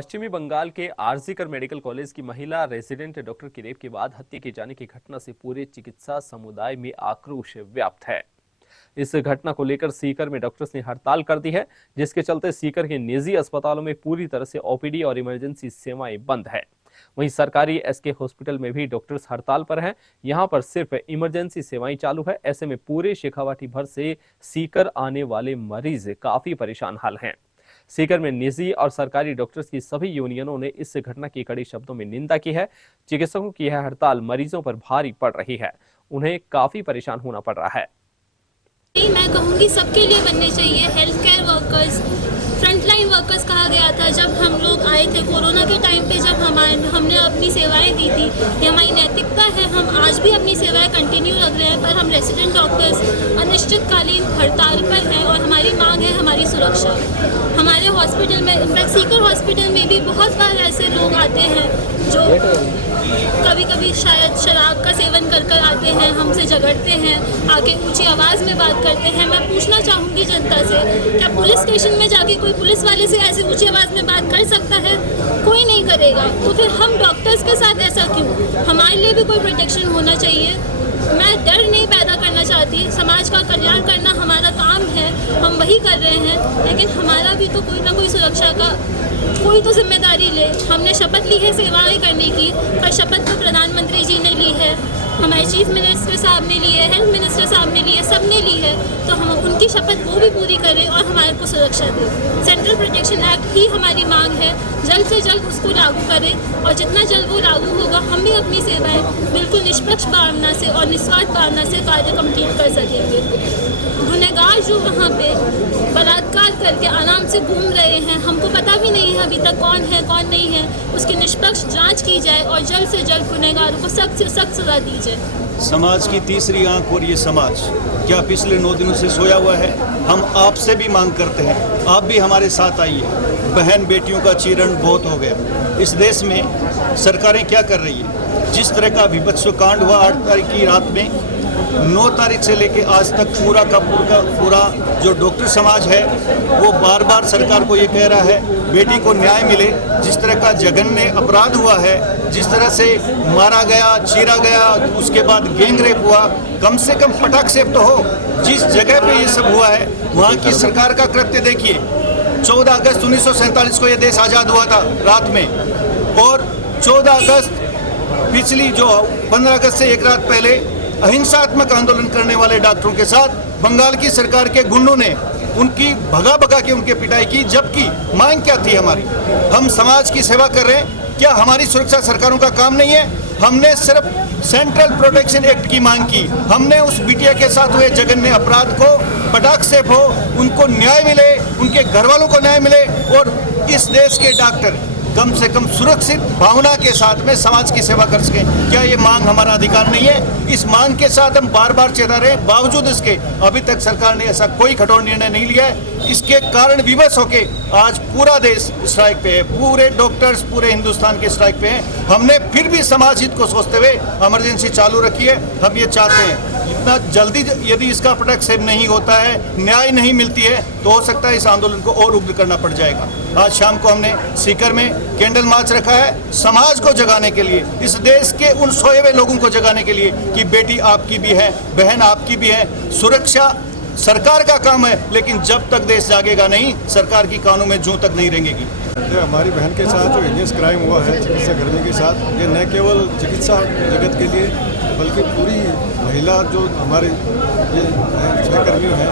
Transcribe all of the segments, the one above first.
पश्चिमी बंगाल के RG Kar medical college की महिला रेजिडेंट डॉक्टर की रेप के बाद हत्या किए जाने की घटना से पूरे चिकित्सा समुदाय में आक्रोश व्याप्त है। इस घटना को लेकर सीकर में डॉक्टर्स ने हड़ताल कर दी है, जिसके चलते सीकर के निजी अस्पतालों में पूरी तरह से ओपीडी और इमरजेंसी सेवाएं बंद है। वहीं सरकारी एसके हॉस्पिटल में भी डॉक्टर्स हड़ताल पर हैं। यहां पर सिर्फ इमरजेंसी सेवाएं चालू है। ऐसे में पूरे शेखावाटी भर से सीकर आने वाले मरीज काफी परेशान हाल हैं। सीकर में निजी और सरकारी डॉक्टर्स की सभी यूनियनों ने इस घटना की कड़ी शब्दों में निंदा की है। चिकित्सकों की यह हड़ताल मरीजों पर भारी पड़ रही है, उन्हें काफी परेशान होना पड़ रहा है। मैं कहूँगी सबके लिए बनने चाहिए। Health care workers, frontline workers कहा गया था जब हम लोग आए थे कोरोना के टाइम पे, जब हमने अपनी सेवाएं दी थी। ये हमारी नैतिकता है, हम आज भी अपनी सेवाएं कंटिन्यू रख रहे हैं। पर हम रेसिडेंट डॉक्टर्स अनिश्चितकालीन हड़ताल पर हैं और हमारी मांग है हमारी सुरक्षा। हमारे हॉस्पिटल में, इनफैक्ट सीकर हॉस्पिटल में भी बहुत बार ऐसे लोग आते हैं जो कभी कभी शायद शराब का सेवन कर आते हैं, हमसे झगड़ते हैं, आके ऊंची आवाज़ में बात करते हैं। मैं पूछना चाहूँगी जनता से, क्या पुलिस स्टेशन में जाके कोई पुलिस वाले से ऐसे ऊंची आवाज़ में बात कर सकता है? कोई नहीं करेगा। तो फिर हम डॉक्टर्स के साथ ऐसा क्यों? हमारे लिए भी कोई प्रोटेक्शन होना चाहिए। मैं डर नहीं पैदा करना चाहती, समाज का कल्याण करना हमारा काम है, हम वही कर रहे हैं, लेकिन हमारा भी तो कोई ना कोई सुरक्षा का कोई तो जिम्मेदारी ले। हमने शपथ ली है सेवाएं करने की, पर शपथ तो प्रधानमंत्री जी ने ली है, हमारे चीफ मिनिस्टर साहब ने ली है, हेल्थ मिनिस्टर साहब ने ली है, सब ने ली है। तो हम उनकी शपथ वो भी पूरी करें और हमारे को सुरक्षा दें। सेंट्रल प्रोटेक्शन एक्ट ही हमारी मांग है, जल्द से जल्द उसको लागू करें और जितना जल्द वो लागू होगा हम भी अपनी सेवाएं बिल्कुल निष्पक्ष भावना से और निस्वार्थ भावना से कार्य कंप्लीट कर सकेंगे। गुनहगार जो वहाँ पे बलात्कार करके आराम से घूम रहे हैं, हमको पता भी नहीं है अभी तक कौन है कौन नहीं है, उसकी निष्पक्ष जांच की जाए और जल्द से जल्द गुनहगारों को सख्त से सख्त सजा दी जाए। समाज की तीसरी आंख और ये समाज क्या पिछले 9 दिनों से सोया हुआ है? हम आपसे भी मांग करते हैं, आप भी हमारे साथ आइए। बहन बेटियों का चीरण बहुत हो गया। इस देश में सरकारें क्या कर रही है? जिस तरह का विभत्स कांड हुआ 8 तारीख की रात में, 9 तारीख से लेके आज तक पूरा का पूरा जो डॉक्टर समाज है वो बार बार सरकार को ये कह रहा है बेटी को न्याय मिले। जिस तरह का जघन्य अपराध हुआ है, जिस तरह से मारा गया, चीरा गया, उसके बाद गैंग रेप हुआ, कम से कम पटाख सेफ तो हो। जिस जगह पे ये सब हुआ है वहाँ की सरकार का कृत्य देखिए। 14 अगस्त 1947 को ये देश आज़ाद हुआ था रात में, और 14 अगस्त पिछली जो 15 अगस्त से एक रात पहले अहिंसात्मक आंदोलन करने वाले डॉक्टरों के साथ बंगाल की सरकार के गुंडों ने उनकी भगा भगा के उनके पिटाई की। जबकि मांग क्या थी हमारी? हम समाज की सेवा कर रहे हैं, क्या हमारी सुरक्षा सरकारों का काम नहीं है? हमने सिर्फ सेंट्रल प्रोटेक्शन एक्ट की मांग की। हमने उस बिटिया के साथ हुए जघन्य अपराध को पटाख से हो, उनको न्याय मिले, उनके घर वालों को न्याय मिले और इस देश के डॉक्टर कम से कम सुरक्षित भावना के साथ में समाज की सेवा कर सकें। क्या ये मांग हमारा अधिकार नहीं है? इस मांग के साथ हम बार बार चेता रहे, बावजूद इसके अभी तक सरकार ने ऐसा कोई कठोर निर्णय नहीं लिया है। इसके कारण विवश होके आज पूरा देश स्ट्राइक पे है, पूरे डॉक्टर्स पूरे हिंदुस्तान के स्ट्राइक पे हैं। हमने फिर भी समाज हित को सोचते हुए इमरजेंसी चालू रखी है। हम ये चाहते हैं इतना जल्दी यदि इसका प्रोटेक्ट सेव नहीं होता है, न्याय नहीं मिलती है, तो हो सकता है इस आंदोलन को और उग्र करना पड़ जाएगा। आज शाम को हमने सीकर में कैंडल मार्च रखा है, समाज को जगाने के लिए, इस देश के उन सोए हुए लोगों को जगाने के लिए कि बेटी आपकी भी है, बहन आपकी भी है। सुरक्षा सरकार का काम है, लेकिन जब तक देश जागेगा नहीं, सरकार की कानों में जूं तक नहीं रेंगेगी। हमारी बहन के साथ जो हिंस क्राइम हुआ है चिकित्सा कर्मी के साथ, ये न केवल चिकित्सा जगत के लिए बल्कि पूरी महिला जो हमारे ये सहकर्मी हैं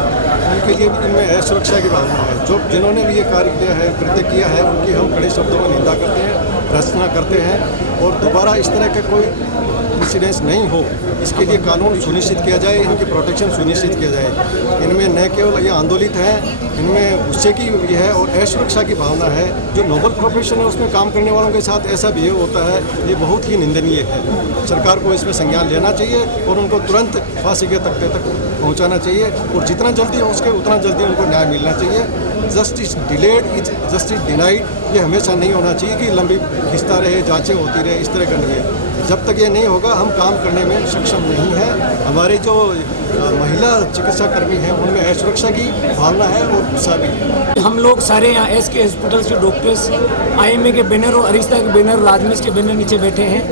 उनके लिए भी इनमें असुरक्षा की भावना है। जो जिन्होंने भी ये कार्य किया है, कृत्य किया है, उनकी हम कड़े शब्दों में निंदा करते हैं, भर्त्सना करते हैं और दोबारा इस तरह का कोई इंसिडेंस नहीं हो, इसके लिए कानून सुनिश्चित किया जाए, इनकी प्रोटेक्शन सुनिश्चित किया जाए। इनमें न केवल ये आंदोलित हैं, इनमें गुस्से की भी है और असुरक्षा की भावना है। जो नोबल प्रोफेशन है उसमें काम करने वालों के साथ ऐसा बिहेव होता है, ये बहुत ही निंदनीय है। सरकार को इसमें संज्ञान लेना चाहिए और उनको तुरंत फांसी के तख्ते तक पहुँचाना चाहिए और जितना जल्दी हो सके उतना जल्दी उनको न्याय मिलना चाहिए। Justice delayed is justice denied, ये हमेशा नहीं होना चाहिए कि लंबी खिंचता रहे, जाँचें होती रहे, इस तरह का नहीं है। जब तक ये नहीं होगा हम काम करने में सक्षम नहीं है। हमारे जो महिला चिकित्सा कर्मी हैं उनमें असुरक्षा की भावना है और गुस्सा भी है। हम लोग सारे यहाँ SK हॉस्पिटल्स के डॉक्टर्स IMA के बैनर और अरिस्ता के बैनर और राजमिस के बैनर नीचे बैठे हैं।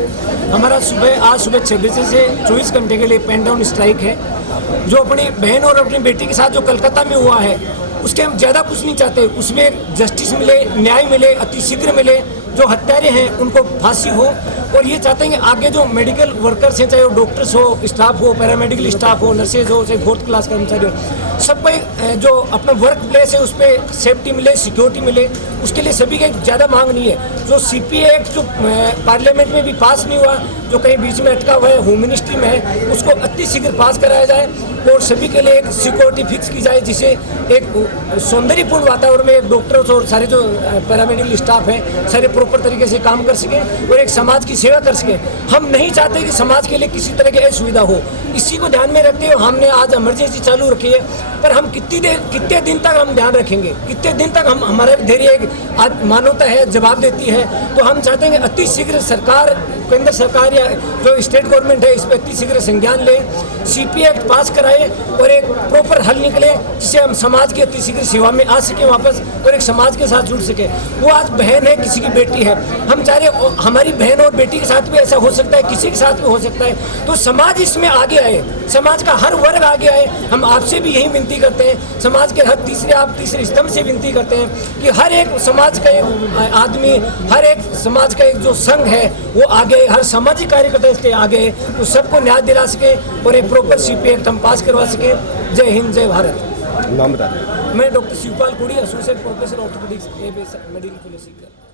हमारा आज सुबह 6 बजे से 24 घंटे के लिए पेन डाउन स्ट्राइक है। जो अपनी बहन और अपनी बेटी के साथ जो कलकत्ता में हुआ है उसके हम ज़्यादा कुछ नहीं चाहते, उसमें जस्टिस मिले, न्याय मिले, अति शीघ्र मिले। जो हत्यारे हैं उनको फांसी हो, और ये चाहते हैं कि आगे जो मेडिकल वर्कर्स हैं, चाहे वो डॉक्टर्स हो, स्टाफ हो, पैरामेडिकल स्टाफ हो, नर्सेज हो, चाहे 4th क्लास कर्मचारी हो, सबको जो अपना वर्क प्लेस है उस पर सेफ्टी मिले, सिक्योरिटी मिले, उसके लिए सभी का ज़्यादा मांग नहीं है। जो CPA एक्ट जो पार्लियामेंट में भी पास नहीं हुआ, जो कहीं बीच में अटका हुआ है, होम मिनिस्ट्री में है, उसको अति शीघ्र पास कराया जाए और सभी के लिए एक सिक्योरिटी फिक्स की जाए, जिससे एक सौंदर्यपूर्ण वातावरण में एक डॉक्टर्स और सारे जो पैरामेडिकल स्टाफ हैं सारे प्रॉपर तरीके से काम कर सकें और एक समाज की सेवा कर सकें। हम नहीं चाहते कि समाज के लिए किसी तरह की असुविधा हो। इसी को ध्यान में रखते हुए हमने आज इमरजेंसी चालू रखी है, पर हम कितने दिन तक हम ध्यान रखेंगे, कितने दिन तक हम हमारे धैर्य मानवता है जवाब देती है। तो हम चाहते हैं कि अति शीघ्र सरकार, केंद्र सरकार या जो स्टेट गवर्नमेंट है इस पर अति शीघ्र संज्ञान ले, CPA एक्ट पास कराए और एक प्रॉपर हल निकले, जिससे हम समाज की अति शीघ्र सेवा में आ सके वापस और एक समाज के साथ जुड़ सके। वो आज बहन है, किसी की बेटी है, हम चाह रहे हमारी बहन और बेटी के साथ भी ऐसा हो सकता है, किसी के साथ भी हो सकता है। तो समाज इसमें आगे आए, समाज का हर वर्ग आगे आए। हम आपसे भी यही विनती करते हैं, समाज के हर तीसरे स्तंभ से विनती करते हैं कि हर एक समाज का एक आदमी, हर एक समाज का एक जो संघ है वो आगे, हर सामाजिक कार्यकर्ता इसके आगे, तो सबको न्याय दिला सके और एक प्रॉपर CPA एक्ट हम पास करवा सके। जय हिंद, जय भारत। नाम बता दें। मैं डॉक्टर शिवपाल कोड़ी, associate professor orthopaedics medical college Sikar.